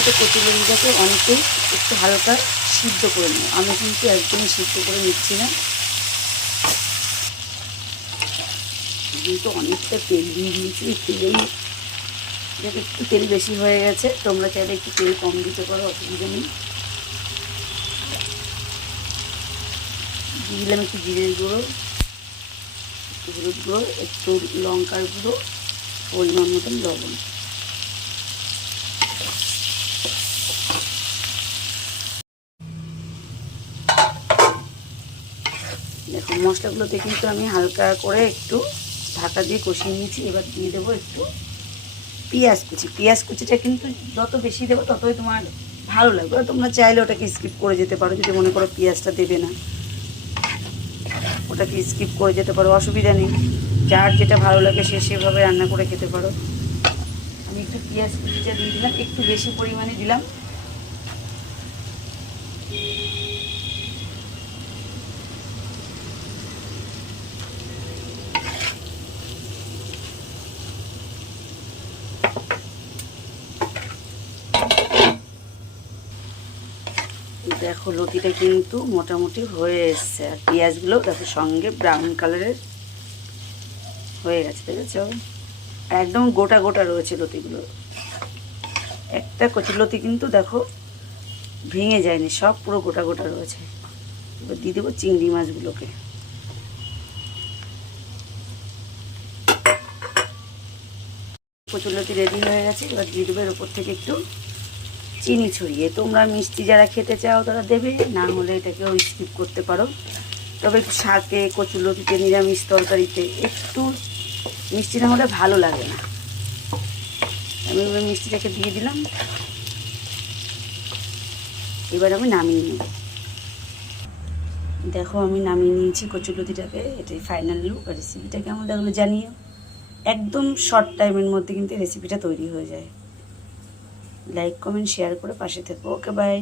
হয়তো কচুরলতিটাকে অনেকেই একটু হালকা সিদ্ধ করে নেব, আমি কিন্তু একদমই সিদ্ধ করে নিচ্ছি না। কিন্তু অনেকটা তেল দিয়ে দিয়েছি, তেলেই যাতে একটু তেল বেশি হয়ে গেছে, তোমরা চাইলে একটু তেল কম দিতে পারো, অসুবিধা নেই। দিয়ে দিলাম একটু জিরের গুঁড়ো, একটু হলুদ গুঁড়ো, একটু লঙ্কার গুঁড়ো, পরিমাণ মতন লবণ। দেখো মশলাগুলোতে কিন্তু আমি হালকা করে একটু ঢাকা দিয়ে কষিয়ে নিয়েছি। এবার দিয়ে দেবো একটু পেঁয়াজ কুচি। পেঁয়াজ কুচিটা কিন্তু যত বেশি দেবো ততই তোমার ভালো লাগবে। তোমরা চাইলে ওটাকে স্কিপ করে যেতে পারো, যদি মনে করো পেঁয়াজটা দেবে না, ওটাকে স্কিপ করে যেতে পারো, অসুবিধা নেই। যার যেটা ভালো লাগে সে সেভাবে রান্না করে খেতে পারো। আমি একটু পেঁয়াজ কুচিটা দিয়ে দিলাম, একটু বেশি পরিমাণে দিলাম। দেখো লতিটা কিন্তু মোটামুটি হয়ে এসছে, আর পেঁয়াজগুলো দেখো সঙ্গে ব্রাউন কালারের হয়ে গেছে, দেখেছ? একদম গোটা গোটা রয়েছে লতিগুলো, একটা কচুরলতি কিন্তু দেখো ভেঙে যায়নি, সব পুরো গোটা গোটা রয়েছে। এবার দিয়ে দেবো চিংড়ি মাছগুলোকে। কচুরলতি রেডি হয়ে গেছে। এবার দিয়ে দেবো এর ওপর থেকে একটু চিনি ছড়িয়ে। তোমরা মিষ্টি যারা খেতে চাও তারা দেবে, না হলে এটাকেও স্কিপ করতে পারো। তবে একটু শাকে, কচুরলতিতে, নিরামিষ তরকারিতে একটু মিষ্টি না হলে ভালো লাগে না। আমি এবার মিষ্টিটাকে দিয়ে দিলাম। এবার আমি নামিয়ে নেব। দেখো আমি নামিয়ে নিয়েছি কচুরলতিটাকে, এটাই ফাইনাল লুক। আর রেসিপিটা কেমন লাগলো জানিও। একদম শর্ট টাইমের মধ্যে কিন্তু রেসিপিটা তৈরি হয়ে যায়। লাইক কমেন্ট শেয়ার করে পাশে থেকো। Okay bye.